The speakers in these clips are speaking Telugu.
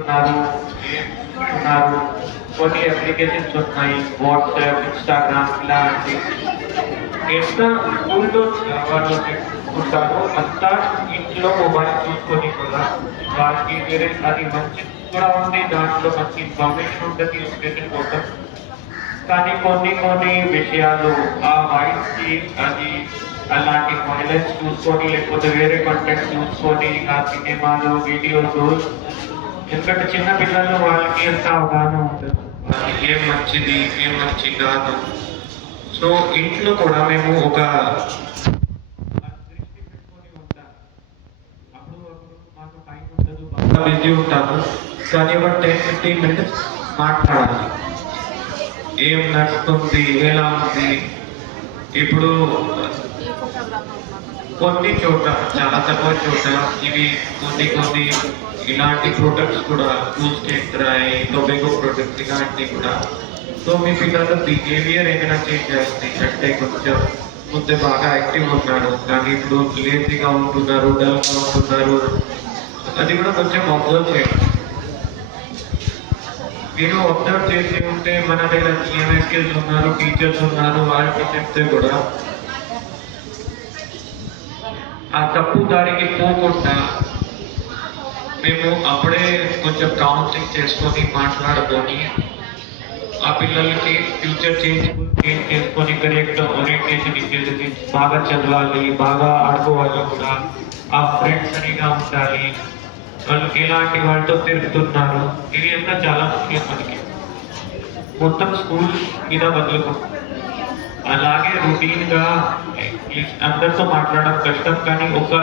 ఉన్నారు, గేమ్స్ ఉన్నారు. కొన్ని అప్లికేషన్స్ ఉన్నాయి వాట్సాప్, ఇన్‌స్టాగ్రామ్ ఇలాంటి. ఎంత స్కూల్‌లో వాళ్ళు ఉంటారో అంతా ఇంట్లో మొబైల్ చూసుకొని కూడా వాళ్ళకి వేరే అది మంచిది కూడా ఉంది. దాంట్లో మంచి ఇన్ఫర్మేషన్ ఉంటది ఎడ్యుకేషన్ కోసం. కానీ కొన్ని కొన్ని విషయాలు ఆ వాయిస్‌కి అది అలాంటి వైలెన్స్ చూసుకొని లేకపోతే వేరే కంటెంట్ చూసుకొని ఆ సినిమాలు, వీడియోలు ఎందుకంటే చిన్న పిల్లలు వాళ్ళకి ఎంత అవగాహన ఉండదు. ఏం మంచిది, ఏం మంచిది కాదు. సో ఇంట్లో కూడా మేము ఒక దృష్టి పెట్టుకొని ఉంటాం. అప్పుడు అప్పుడు మాకు టైం ఉండదు, బాగా బిజీ ఉంటాము. కానీ ఒక 10-15 మినిట్స్ మాట్లాడాలి. ఏం నడుస్తుంది, ఎలా ఉంది. ఇప్పుడు కొన్ని చోట చాలా తక్కువ చోట ఇవి కొన్ని కొన్ని ఇలాంటి ప్రొడక్ట్స్ కూడా యూజ్ చేస్తున్నాయి, టొబాకో ప్రొడక్ట్స్ ఇలాంటివి కూడా. సో మీ పిల్లలు బిహేవియర్ ఏమైనా చేంజ్ చేస్తుంది అంటే కొంచెం ముందే బాగా యాక్టివ్ ఉన్నారు కానీ ఇప్పుడు లేజీగా ఉంటున్నారు, డల్గా ఉంటున్నారు. అది కూడా కొంచెం అబ్జర్వ్ చేయండి. మీరు అబ్జర్వ్ చేసి ఉంటే మన దగ్గర జిఎంఎస్కేస్ ఉన్నారు, టీచర్స్ ఉన్నారు, వాళ్ళకి చెప్తే కూడా ఆ తప్పు దారికి పోకుండా మేము అప్పుడే కొంచెం కౌన్సిలింగ్ చేసుకొని మాట్లాడుకొని ఆ పిల్లలకి ఫ్యూచర్ చేంజ్ చేసుకొని కరెక్ట్ ఓరియంటేషన్ ఇచ్చేది. బాగా చదవాలి, బాగా ఆడుకోవాలి కూడా, ఆ ఫ్రెండ్స్ సరిగా ఉండాలి, వాళ్ళకి ఎలాంటి వాళ్ళతో తిరుగుతున్నారు, ఇది అంతా చాలా ముఖ్యం మనకి. మొత్తం స్కూల్ మీద వదులుకుంటాం. అలాగే రొటీన్గా అందరితో మాట్లాడడం కష్టం కానీ ఒక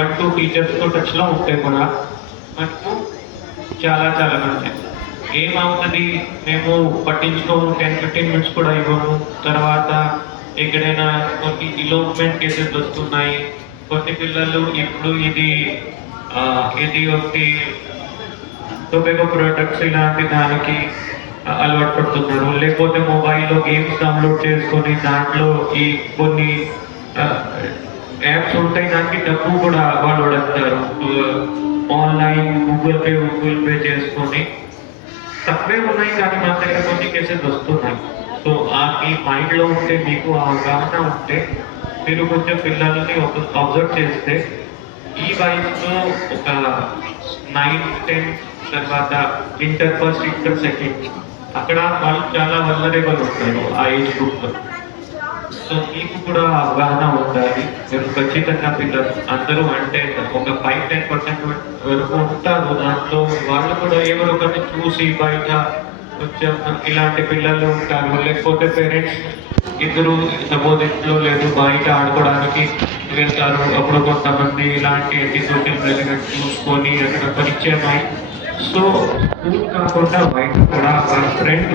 1-2 టీచర్స్తో టచ్లో ఉంటే కూడా మనకు చాలా చాలా మంచిది. ఏమవుతుంది, మేము పట్టించుకోము, 10-15 మినిట్స్ కూడా ఇవ్వము. తర్వాత ఎక్కడైనా కొన్ని ఇలోప్మెంట్ కేసెస్ వస్తున్నాయి. కొన్ని పిల్లలు ఇప్పుడు ఇది ఒకటి టొబాకో ప్రొడక్ట్స్ ఇలాంటి దానికి అలవాటు పడుతున్నారు. లేకపోతే మొబైల్లో గేమ్స్ డౌన్లోడ్ చేసుకొని దాంట్లో ఈ కొన్ని యాప్స్ ఉంటాయి, దానికి డబ్బు కూడా వాళ్ళు అడుగుతారు. ఆన్లైన్ గూగుల్ పే చేసుకొని తక్కువే ఉన్నాయి కానీ మన దగ్గర కొన్ని కేసెస్ వస్తున్నాయి. సో మీ మైండ్లో ఉంటే మీకు అవగాహన ఉంటే మీరు కొంచెం పిల్లలని అబ్జర్వ్ చేస్తే ఈ వయసులో ఒక 9-10 తర్వాత ఇంటర్ ఫస్ట్, ఇంటర్ సెకండ్ అక్కడ వాళ్ళు చాలా వల్నరబుల్ ఉంటారు ఆ ఏజ్ గ్రూప్లో. సో మీకు కూడా అవగాహన ఉండాలి. మీరు ఖచ్చితంగా పిల్లలు అందరూ అంటే ఒక 5-10% వరకు ఉంటారు. దాంట్లో వాళ్ళు కూడా ఎవరో ఒకరిని చూసి బయట కొంచెం ఇలాంటి పిల్లలు ఉంటారు. లేకపోతే పేరెంట్స్ ఇద్దరు సపోజ్ ఇంట్లో లేదు బయట ఆడుకోవడానికి వెళ్తారు. అప్పుడు కొంతమంది ఇలాంటి సోషల్ మీడియా చూసుకొని అక్కడ పరిచయం అయి సో స్కూల్ కాకుండా బయట కూడా వాళ్ళ ఫ్రెండ్